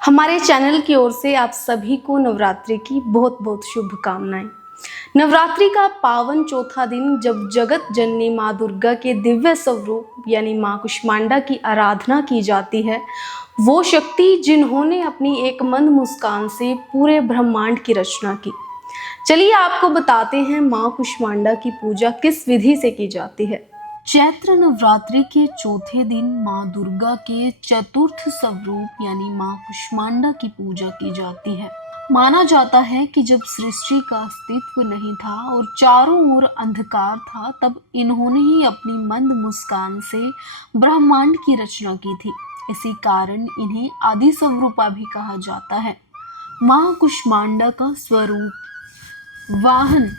हमारे चैनल की ओर से आप सभी को नवरात्रि की बहुत बहुत शुभकामनाएं। नवरात्रि का पावन चौथा दिन जब जगत जननी माँ दुर्गा के दिव्य स्वरूप यानी माँ कुष्मांडा की आराधना की जाती है, वो शक्ति जिन्होंने अपनी एक मंद मुस्कान से पूरे ब्रह्मांड की रचना की। चलिए आपको बताते हैं माँ कुष्मांडा की पूजा किस विधि से की जाती है। चैत्र नवरात्रि के चौथे दिन माँ दुर्गा के चतुर्थ स्वरूप यानी माँ कुष्मांडा की पूजा की जाती है। माना जाता है कि जब सृष्टि का अस्तित्व नहीं था और चारों ओर अंधकार था, तब इन्होंने ही अपनी मंद मुस्कान से ब्रह्मांड की रचना की थी। इसी कारण इन्हें आदि स्वरूपा भी कहा जाता है। माँ कुष्मांडा का स्वरूप। वाहन।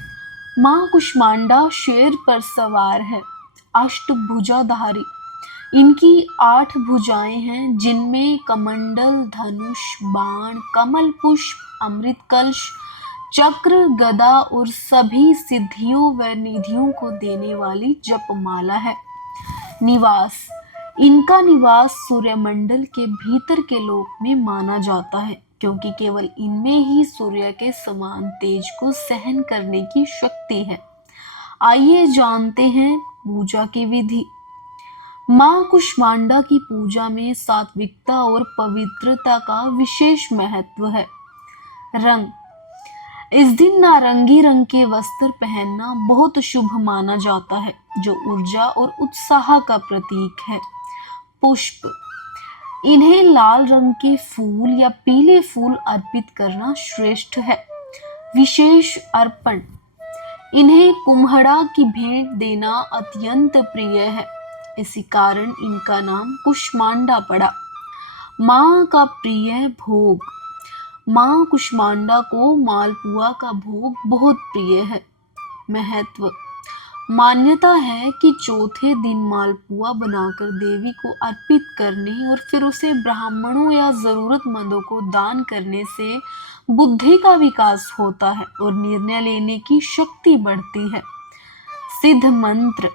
माँ कुष्मांडा शेर पर सवार है, अष्टभुजाधारी। इनकी 8 भुजाएं हैं, जिनमें कमंडल, धनुष, बाण, कमल पुष्प, अमृत कलश, चक्र, गदा और सभी सिद्धियों व निधियों को देने वाली जपमाला है। निवास। इनका निवास सूर्यमंडल के भीतर के लोक में माना जाता है, क्योंकि केवल इनमें ही सूर्य के समान तेज को सहन करने की शक्ति है। आइए जानते हैं पूजा की विधि। माँ कुष्मांडा की पूजा में सात्विकता और पवित्रता का विशेष महत्व है। रंग। इस दिन नारंगी रंग के वस्त्र पहनना बहुत शुभ माना जाता है, जो ऊर्जा और उत्साह का प्रतीक है। पुष्प। इन्हें लाल रंग के फूल या पीले फूल अर्पित करना श्रेष्ठ है। विशेष अर्पण। इन्हें कुम्हड़ा की भेंट देना अत्यंत प्रिय है, इसी कारण इनका नाम कुष्मांडा पड़ा। माँ का प्रिय भोग। माँ कुष्मांडा को मालपुआ का भोग बहुत प्रिय है। महत्व। मान्यता है कि चौथे दिन मालपुआ बनाकर देवी को अर्पित करने और फिर उसे ब्राह्मणों या जरूरतमंदों को दान करने से बुद्धि का विकास होता है और निर्णय लेने की शक्ति बढ़ती है। सिद्ध मंत्र।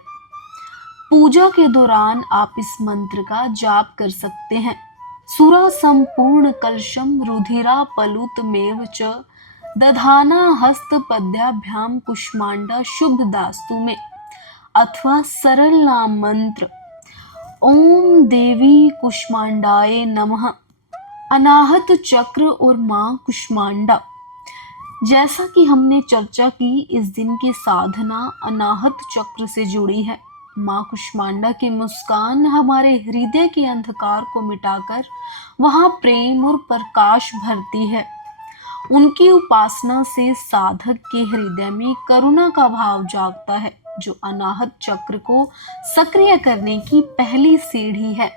पूजा के दौरान आप इस मंत्र का जाप कर सकते हैं। सुरा संपूर्ण कलशम रुधिरा पलुत मेव च दधाना हस्त पद्याभ्याम कुष्मांडा शुभ दास्तु में। अथवा सरल नाम मंत्र ओम देवी कुष्मांडाए नमः। अनाहत चक्र और माँ कुष्मांडा। जैसा कि हमने चर्चा की, इस दिन की साधना अनाहत चक्र से जुड़ी है। माँ कुष्मांडा की मुस्कान हमारे हृदय के अंधकार को मिटाकर वहां प्रेम और प्रकाश भरती है। उनकी उपासना से साधक के हृदय में करुणा का भाव जागता है, जो अनाहत चक्र को सक्रिय करने की पहली सीढ़ी है।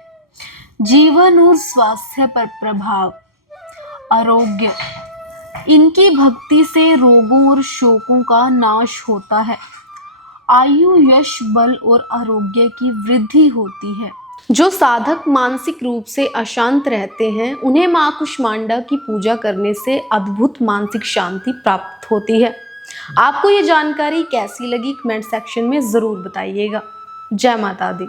जीवन और स्वास्थ्य पर प्रभाव। आरोग्य। इनकी भक्ति से रोगों और शोकों का नाश होता है। आयु, यश, बल और आरोग्य की वृद्धि होती है। जो साधक मानसिक रूप से अशांत रहते हैं, उन्हें माँ कुष्मांडा की पूजा करने से अद्भुत मानसिक शांति प्राप्त होती है। आपको ये जानकारी कैसी लगी, कमेंट सेक्शन में जरूर बताइएगा। जय माता दी।